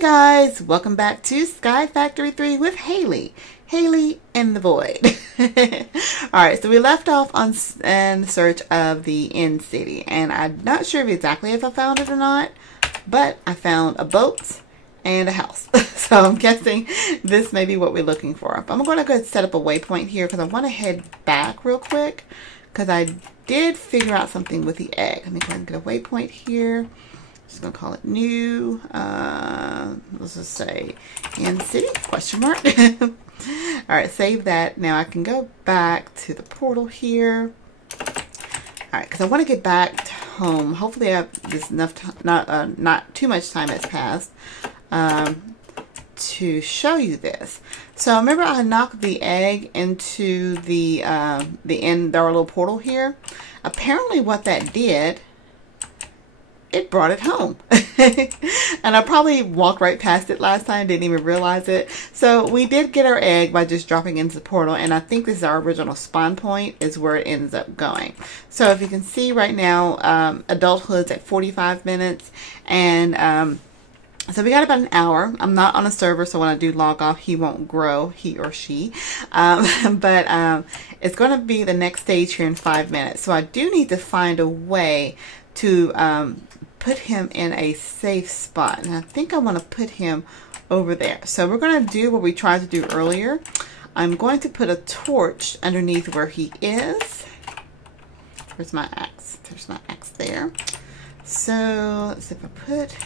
guys, welcome back to SkyFactory 3 with Haley. Haley in the void. Alright, so we left off on in search of the end city, and I'm not sure exactly if I found it or not, but I found a boat and a house. So I'm guessing this may be what we're looking for. But I'm going to go ahead and set up a waypoint here because I want to head back real quick because I did figure out something with the egg. Let me go ahead and get a waypoint here. Just gonna call it new. Let's just say end city question mark. All right, save that. Now I can go back to the portal here. All right, because I want to get back to home. Hopefully, I have just enough time, not too much time has passed to show you this. So remember, I knocked the egg into the end, our little portal here. Apparently, what that did, it brought it home. And I probably walked right past it last time, didn't even realize it. So we did get our egg by just dropping into the portal, and I think this is our original spawn point is where it ends up going. So if you can see right now, adulthood's at 45 minutes, and so we got about an hour. I'm not on a server, so when I do log off, he won't grow, he or she. But it's going to be the next stage here in 5 minutes. So I do need to find a way to put him in a safe spot, and I think I want to put him over there. So we're going to do what we tried to do earlier. I'm going to put a torch underneath where he is. Where's my axe? There's my axe there. So let's see if I put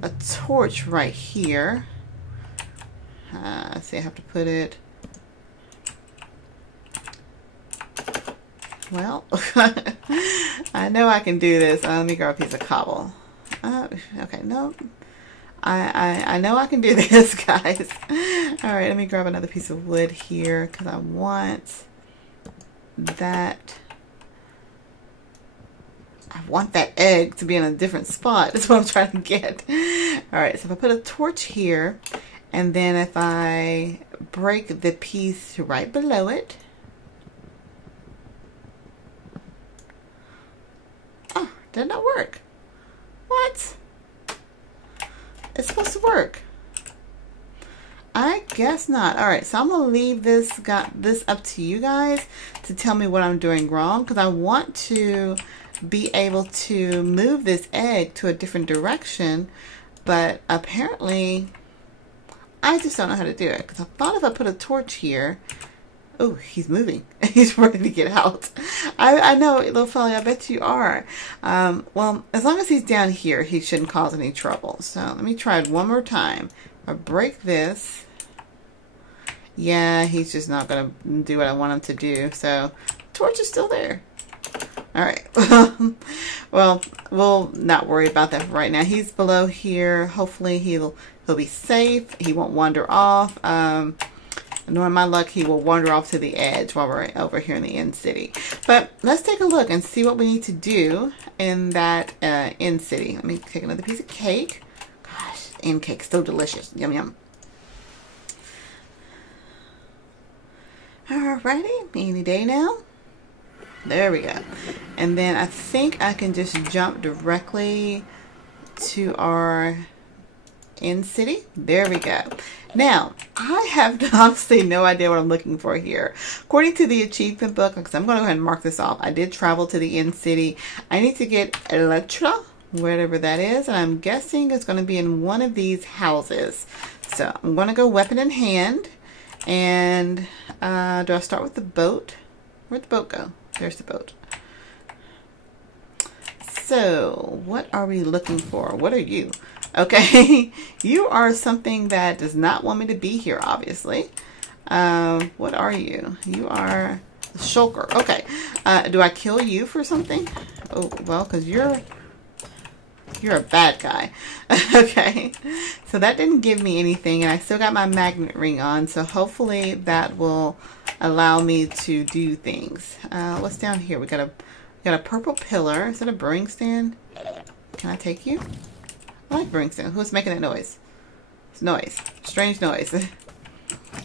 a torch right here. Let's see, I have to put it, well, I know I can do this. Let me grab a piece of cobble. Okay, no. I know I can do this, guys. Alright, let me grab another piece of wood here because I want that. I want that egg to be in a different spot. That's what I'm trying to get. Alright, so if I put a torch here, and then if I break the piece right below it. Did not work. What? It's supposed to work. I guess not. Alright, so I'm going to leave this up to you guys to tell me what I'm doing wrong, because I want to be able to move this egg to a different direction, but apparently I just don't know how to do it, because I thought if I put a torch here. Oh, he's moving. He's ready to get out. I know, little fella, I bet you are. Well, as long as he's down here, he shouldn't cause any trouble. So let me try it one more time. I break this. Yeah, he's just not going to do what I want him to do. So torch is still there. All right. Well, we'll not worry about that right now. He's below here. Hopefully he'll be safe. He won't wander off. Knowing my luck, he will wander off to the edge while we're over here in the end city. But let's take a look and see what we need to do in that end city. Let me take another piece of cake. Gosh, end cake, so delicious. Yum, yum. Alrighty, any day now. There we go. And then I think I can just jump directly to our end city. There we go. Now, I have honestly no idea what I'm looking for here. According to the achievement book, because I'm going to go ahead and mark this off, I did travel to the end city. I need to get Elytra, whatever that is, and I'm guessing it's going to be in one of these houses. So I'm going to go weapon in hand, and do I start with the boat? Where'd the boat go? There's the boat. So what are we looking for? What are you? Okay, you are something that does not want me to be here, obviously. What are you? You are a shulker. Okay, do I kill you for something? Oh, well, because you're a bad guy. Okay, so that didn't give me anything, and I still got my magnet ring on, so hopefully that will allow me to do things. What's down here? We got a purple pillar. Is that a brewing stand? Can I take you? I like brewing stand. Who's making that noise? It's noise. Strange noise.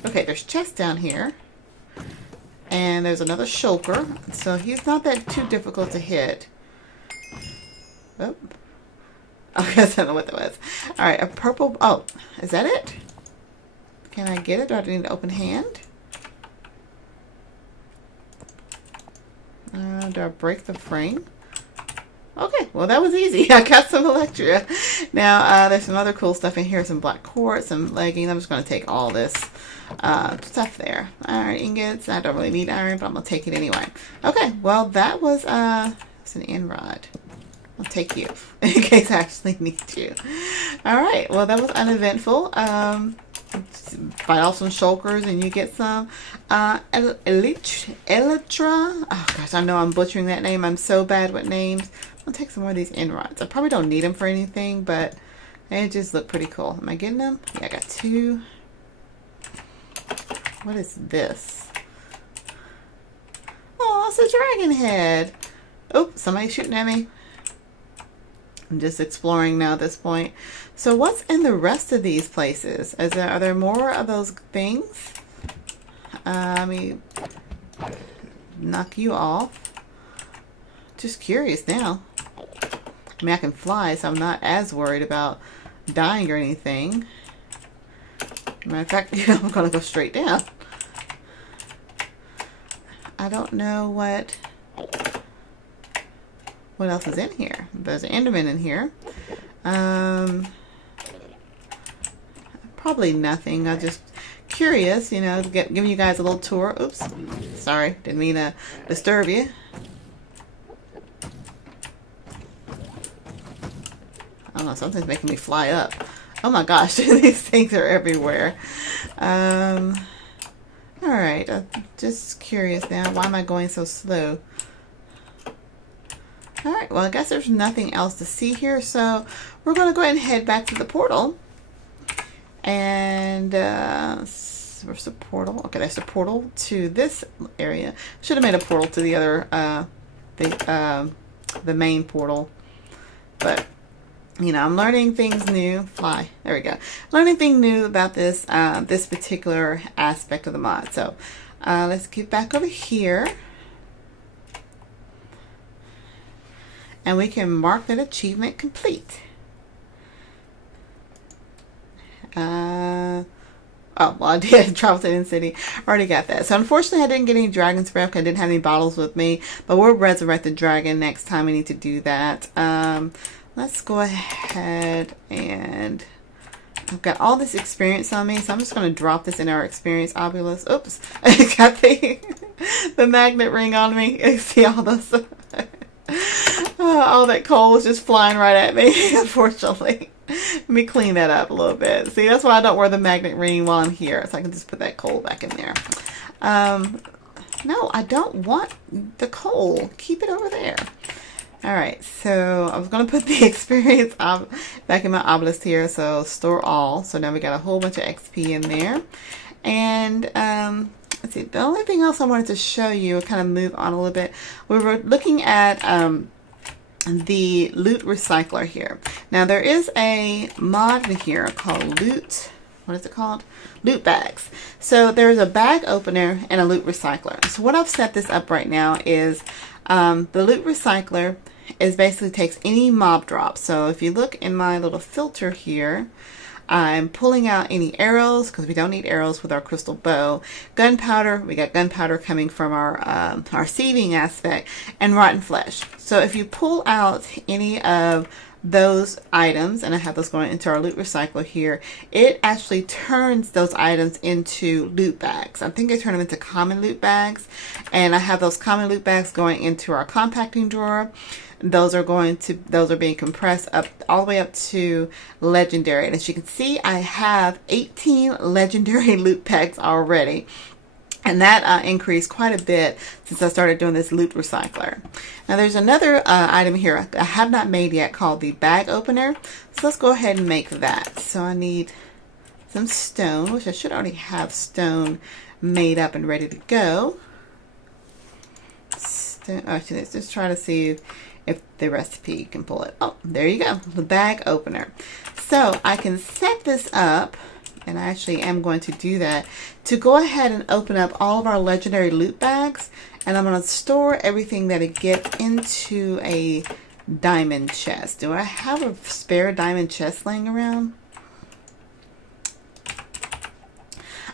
Okay, there's chests down here. And there's another shulker. So he's not that too difficult to hit. Oh. Okay, I don't know what that was. All right, a purple. Oh, is that it? Can I get it? Do I need an open hand? Do I break the frame? Okay, well that was easy. I got some Elytra. Now there's some other cool stuff in here. Some black quartz, some leggings. I'm just going to take all this stuff there. Iron ingots. I don't really need iron, but I'm going to take it anyway. Okay, well that was it's an end rod. I'll take you in case I actually need you. All right, well that was uneventful. Bite off some shulkers and you get some Elytra. Oh gosh, I know I'm butchering that name. I'm so bad with names. I'll take some more of these end rods. I probably don't need them for anything, but they just look pretty cool. Am I getting them? Yeah, I got 2. What is this? Oh, it's a dragon head. Oh, somebody's shooting at me. I'm just exploring now at this point. So what's in the rest of these places? Are there more of those things? I mean, knock you off. Just curious now. I mean, I can fly, so I'm not as worried about dying or anything. Matter of fact, I'm going to go straight down. I don't know what else is in here. There's an Enderman in here. Probably nothing. I'm just curious, you know, giving you guys a little tour. Oops, sorry, didn't mean to disturb you. I don't know, something's making me fly up. Oh my gosh, these things are everywhere. All right, I'm just curious now. Why am I going so slow? All right, well, I guess there's nothing else to see here, so we're going to go ahead and head back to the portal. And where's the portal? Okay, there's a portal to this area. Should have made a portal to the other, the main portal. But, you know, I'm learning things new. Fly. There we go. Learning things new about this, this particular aspect of the mod. So, let's get back over here. And we can mark that achievement complete. Oh, well, I did travel to the city. Already got that. So unfortunately, I didn't get any dragon's breath because I didn't have any bottles with me. But we'll resurrect the dragon next time we need to do that. Let's go ahead and I've got all this experience on me, so I'm just going to drop this in our experience obelisk. Oops, I got the magnet ring on me. See all those. All that coal was just flying right at me, unfortunately. Let me clean that up a little bit. See, that's why I don't wear the magnet ring while I'm here, so I can just put that coal back in there. No, I don't want the coal. Keep it over there. All right, so I was going to put the experience back in my obelisk here, so store all. So now we got a whole bunch of XP in there. And let's see, the only thing else I wanted to show you, kind of move on a little bit, we were looking at the loot recycler here. Now there is a mod in here called loot, what is it called? Loot bags. So there's a bag opener and a loot recycler. So what I've set this up right now is the loot recycler is basically takes any mob drop. So if you look in my little filter here, I'm pulling out any arrows because we don't need arrows with our crystal bow. Gunpowder, we got gunpowder coming from our seeding aspect, and rotten flesh. So if you pull out any of those items, and I have those going into our loot recycler here, it actually turns those items into loot bags. I think I turn them into common loot bags, and I have those common loot bags going into our compacting drawer. Those are being compressed up all the way up to legendary. And as you can see, I have 18 legendary loot packs already. And that increased quite a bit since I started doing this loot recycler. Now there's another item here I have not made yet called the bag opener. So let's go ahead and make that. So I need some stone, which I should already have stone made up and ready to go. Actually, let's just try to see if the recipe can pull it. Oh, there you go, the bag opener. So I can set this up, and I actually am going to do that, to go ahead and open up all of our legendary loot bags, and I'm going to store everything that it gets into a diamond chest. Do I have a spare diamond chest laying around?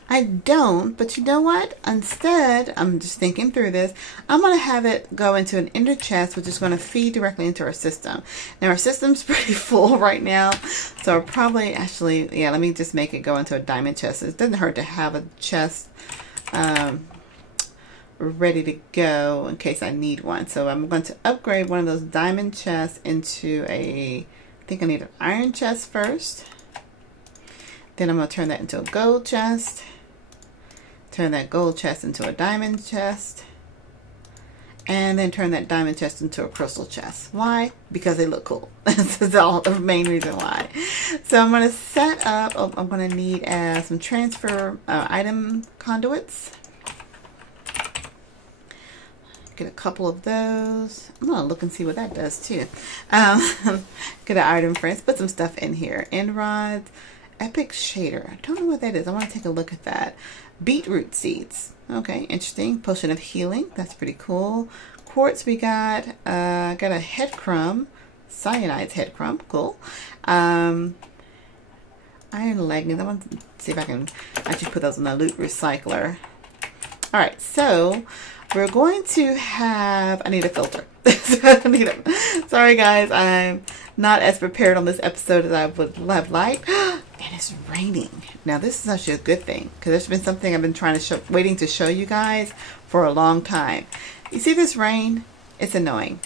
I don't, but you know what? Instead, I'm just thinking through this. I'm going to have it go into an ender chest, which is going to feed directly into our system. Now, our system's pretty full right now, so I'll probably actually, yeah, let me just make it go into a diamond chest. It doesn't hurt to have a chest ready to go in case I need one. So I'm going to upgrade one of those diamond chests into I think I need an iron chest first. Then I'm going to turn that into a gold chest. Turn that gold chest into a diamond chest. And then turn that diamond chest into a crystal chest. Why? Because they look cool. That's all the main reason why. So I'm going to set up, I'm going to need some transfer item conduits. Get a couple of those. I'm going to look and see what that does too. Get an item friends. Put some stuff in here. End rods. Epic shader. I don't know what that is. I want to take a look at that. Beetroot seeds. Okay, interesting. Potion of healing. That's pretty cool. Quartz we got. Got a head crumb. Cyanide's head crumb. Cool. Iron leggings. I want to see if I can actually put those in the loot recycler. Alright, so we're going to have, I need a filter. Sorry guys, I'm not as prepared on this episode as I would have liked. And it's raining. Now this is actually a good thing because there's been something I've been trying to waiting to show you guys for a long time. You see this rain? It's annoying.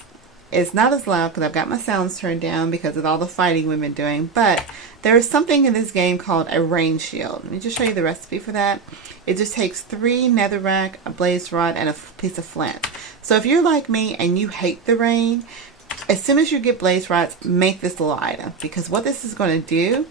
It's not as loud because I've got my sounds turned down because of all the fighting we've been doing, but there is something in this game called a rain shield. Let me just show you the recipe for that. It just takes 3 netherrack, a blaze rod, and a piece of flint. So if you're like me and you hate the rain, as soon as you get blaze rods, make this little item, because what this is going to do,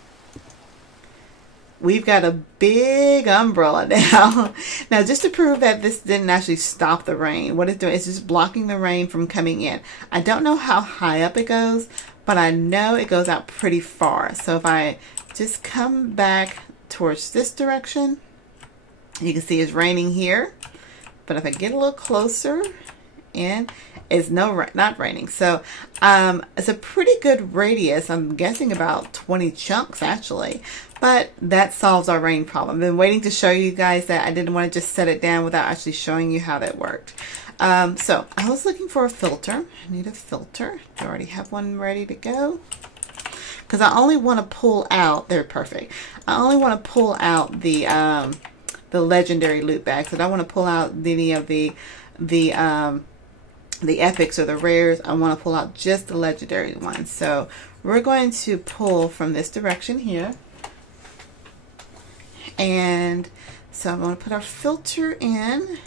we've got a big umbrella now. Now, just to prove that this didn't actually stop the rain, what it's doing is just blocking the rain from coming in. I don't know how high up it goes, but I know it goes out pretty far. So if I just come back towards this direction, you can see it's raining here. But if I get a little closer, and it's not raining. So it's a pretty good radius. I'm guessing about 20 chunks actually. But that solves our rain problem. I've been waiting to show you guys that. I didn't want to just set it down without actually showing you how that worked. So I was looking for a filter. I need a filter. I already have one ready to go. Because I only want to pull out, they're perfect. I only want to pull out the legendary loot bags. I don't want to pull out any of the epics or the rares. I want to pull out just the legendary ones. So we're going to pull from this direction here. And so I'm going to put our filter in.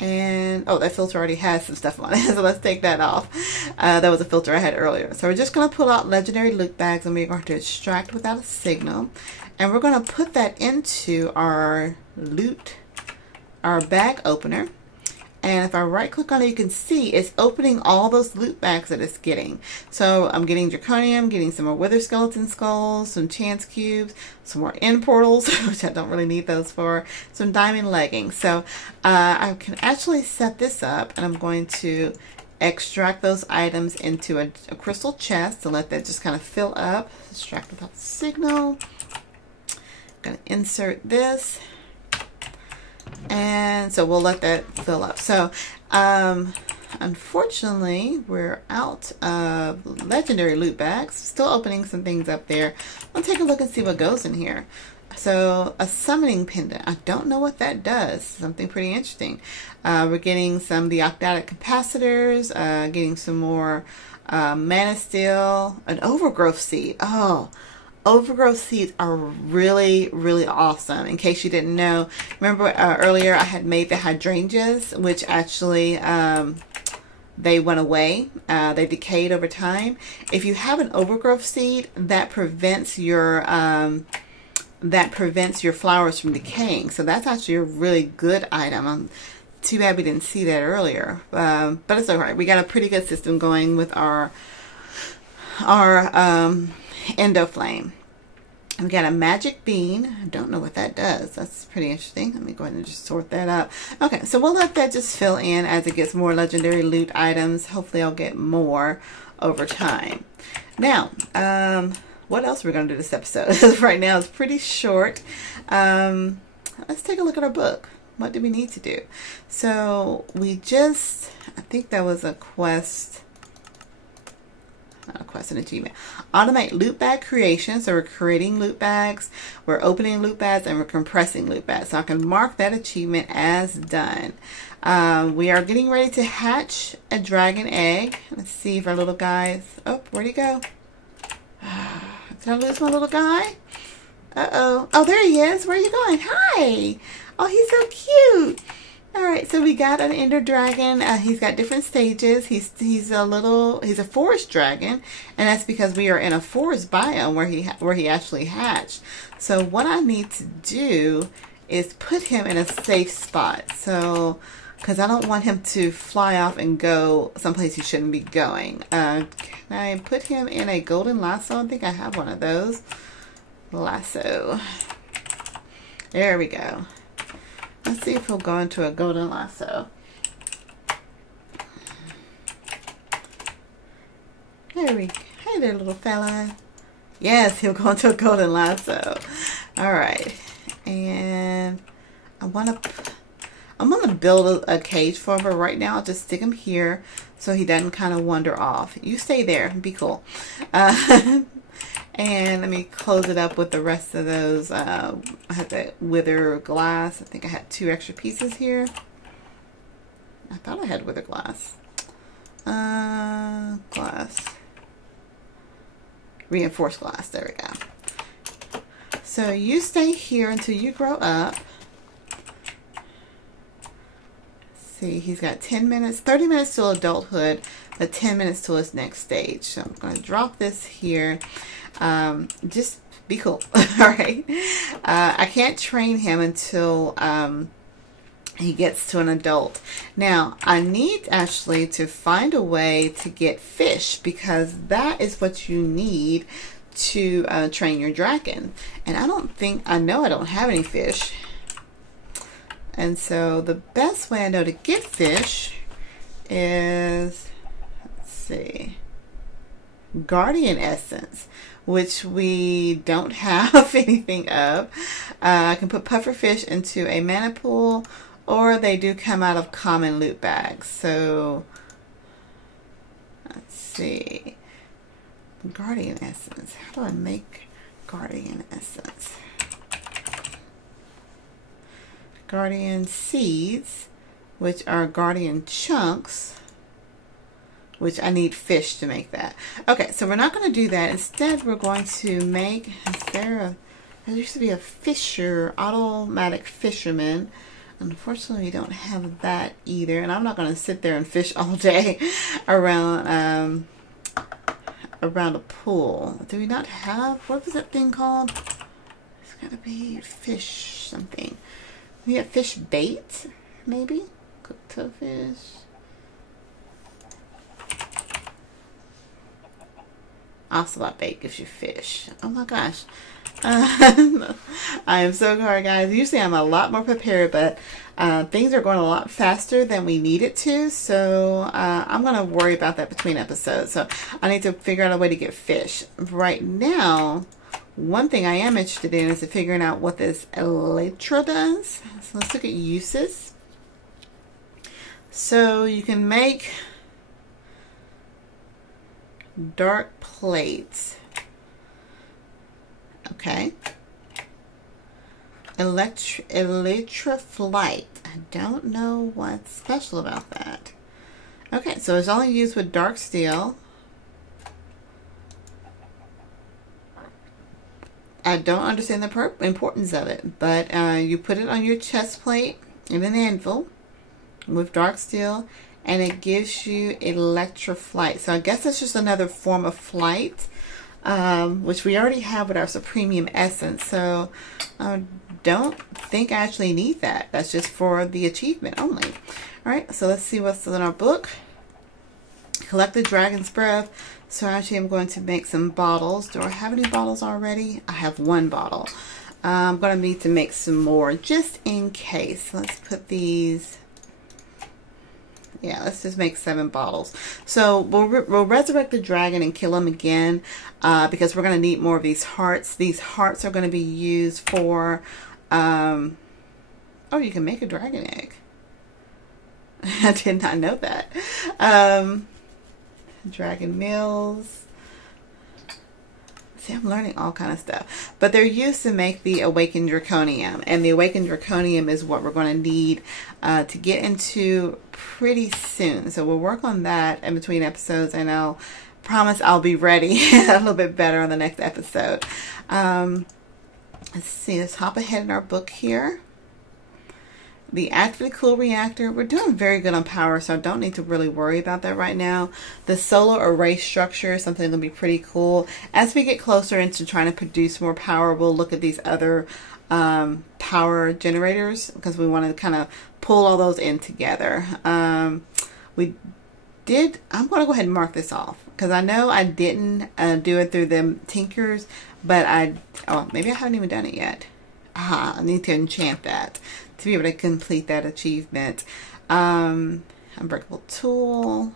And, oh, that filter already has some stuff on it. So let's take that off. That was a filter I had earlier. So we're just going to pull out legendary loot bags, and we're going to extract without a signal. And we're going to put that into our bag opener. And if I right click on it, you can see it's opening all those loot bags that it's getting. So I'm getting draconium, getting some more wither skeleton skulls, some chance cubes, some more end portals, which I don't really need those for, some diamond leggings. So I can actually set this up, and I'm going to extract those items into a crystal chest to let that just kind of fill up. Extract without signal. I'm going to insert this. And so we'll let that fill up. So unfortunately we're out of legendary loot bags. Still opening some things up there. I'll take a look and see what goes in here. So a summoning pendant. I don't know what that does. Something pretty interesting. We're getting some of the octadic capacitors, getting some more mana steel, an overgrowth seed. Oh, overgrowth seeds are really, really awesome. In case you didn't know, remember earlier I had made the hydrangeas, which actually they went away. They decayed over time. If you have an overgrowth seed, that prevents your flowers from decaying. So that's actually a really good item. Too bad we didn't see that earlier, but it's alright. We got a pretty good system going with our Endo Flame. We got a magic bean. I don't know what that does. That's pretty interesting. Let me go ahead and just sort that up. Okay, so we'll let that just fill in as it gets more legendary loot items. Hopefully I'll get more over time. Now, what else are we going to do this episode? Right now it's pretty short. Let's take a look at our book. What do we need to do? So we just, I think that was a quest. Not a quest, an achievement. Automate loot bag creation. So we're creating loot bags, we're opening loot bags, and we're compressing loot bags. So I can mark that achievement as done. We are getting ready to hatch a dragon egg. Let's see if our little guys. Oh, where'd he go? Did I lose my little guy? Uh-oh. Oh, there he is. Where are you going? Hi. Oh, he's so cute. All right, so we got an ender dragon. He's got different stages. He's a forest dragon, and that's because we are in a forest biome where he actually hatched. So what I need to do is put him in a safe spot. So, because I don't want him to fly off and go someplace he shouldn't be going. Can I put him in a golden lasso? I think I have one of those. Lasso. There we go. Let's see if he'll go into a golden lasso. There we go. Hey there, little fella. Yes, he'll go into a golden lasso. All right. And I'm gonna build a cage for him, but right now I'll just stick him here so he doesn't kind of wander off. You stay there. Be cool. And let me close it up with the rest of those. I had that wither glass. I think I had 2 extra pieces here. I thought I had wither glass. Glass. Reinforced glass. There we go. So you stay here until you grow up. See, he's got 10 minutes, 30 minutes till adulthood, but 10 minutes till his next stage. So I'm going to drop this here. Just be cool. All right. I can't train him until he gets to an adult. Now, I need actually to find a way to get fish, because that is what you need to train your dragon. And I know I don't have any fish. And so the best way I know to get fish is, let's see, Guardian Essence, which we don't have anything of. I can put pufferfish into a mana pool, or they do come out of common loot bags. So let's see, Guardian Essence. How do I make Guardian Essence? Guardian Seeds, which are Guardian Chunks, which I need fish to make that. Okay, so we're not going to do that. Instead, we're going to make, there used to be a automatic fisherman. Unfortunately, we don't have that either, and I'm not going to sit there and fish all day around a pool. Do we not have, what was that thing called? It's got to be fish something. We have fish bait, maybe? Cooked toadfish. Ocelot bait gives you fish. Oh my gosh. I am so sorry, guys. Usually I'm a lot more prepared, but things are going a lot faster than we need it to. So I'm going to worry about that between episodes. So I need to figure out a way to get fish. Right now, one thing I am interested in is figuring out what this Elytra does. So let's look at uses. So you can make dark plates. Okay. Elytra flight. I don't know what's special about that. Okay, so it's only used with dark steel. I don't understand the importance of it, but you put it on your chest plate in an anvil with dark steel, and it gives you Elytra flight. So I guess it's just another form of flight, which we already have with our Supremium Essence. So I don't think I actually need that. That's just for the achievement only. All right, so let's see what's in our book. Collect the dragon's breath. So actually I'm going to make some bottles. Do I have any bottles already? I have one bottle. I'm going to need to make some more just in case. Let's put these... Yeah, let's just make 7 bottles. So we'll resurrect the dragon and kill him again because we're going to need more of these hearts. These hearts are going to be used for... oh, you can make a dragon egg. I did not know that. Dragon meals. See, I'm learning all kind of stuff. But they're used to make the awakened draconium. And the awakened draconium is what we're going to need to get into pretty soon. So we'll work on that in between episodes. And I'll promise I'll be ready a little bit better on the next episode. Let's see. Let's hop ahead in our book here. The actively cool reactor, we're doing very good on power, so I don't need to really worry about that right now. The solar array structure is something that'll be pretty cool. As we get closer into trying to produce more power, we'll look at these other power generators because we want to kind of pull all those in together. I'm going to go ahead and mark this off because I know I didn't do it through the tinkers, but maybe I haven't even done it yet. I need to enchant that to be able to complete that achievement. Unbreakable tool,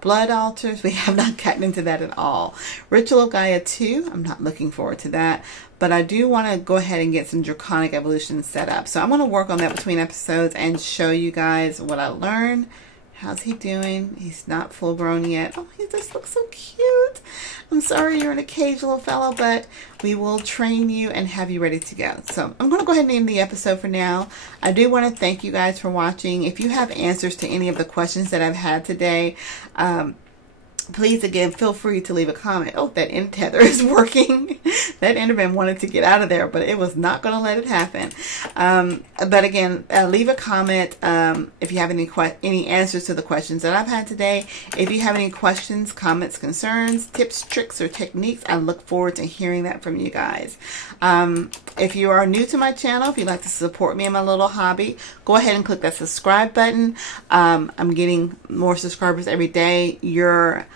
blood altars, we have not gotten into that at all. Ritual of Gaia 2, I'm not looking forward to that, but I do want to go ahead and get some draconic evolution set up. So I'm going to work on that between episodes and show you guys what I learned. How's he doing? He's not full grown yet. Oh, he just looks so cute. I'm sorry you're in a cage, little fellow, but we will train you and have you ready to go. So I'm going to go ahead and end the episode for now. I do want to thank you guys for watching. If you have answers to any of the questions that I've had today, please, again, feel free to leave a comment. Oh, that end tether is working. That Enderman wanted to get out of there, but it was not going to let it happen. But again, leave a comment if you have any answers to the questions that I've had today. If you have any questions, comments, concerns, tips, tricks, or techniques, I look forward to hearing that from you guys. If you are new to my channel, if you'd like to support me in my little hobby, go ahead and click that subscribe button. I'm getting more subscribers every day. Your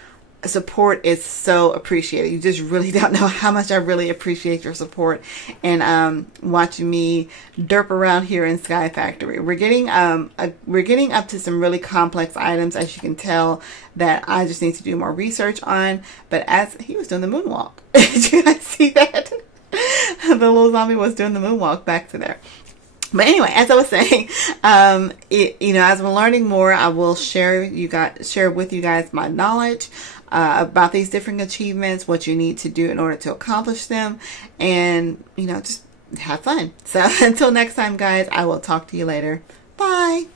support is so appreciated. You just really don't know how much I really appreciate your support and watching me derp around here in SkyFactory. We're getting up to some really complex items, as you can tell, that I just need to do more research on. But as he was doing the moonwalk, did you guys see that? The little zombie was doing the moonwalk back to there. But anyway, as I was saying, as I'm learning more, I will share with you guys my knowledge about these different achievements, what you need to do in order to accomplish them, and just have fun. So until next time, guys, I will talk to you later. Bye.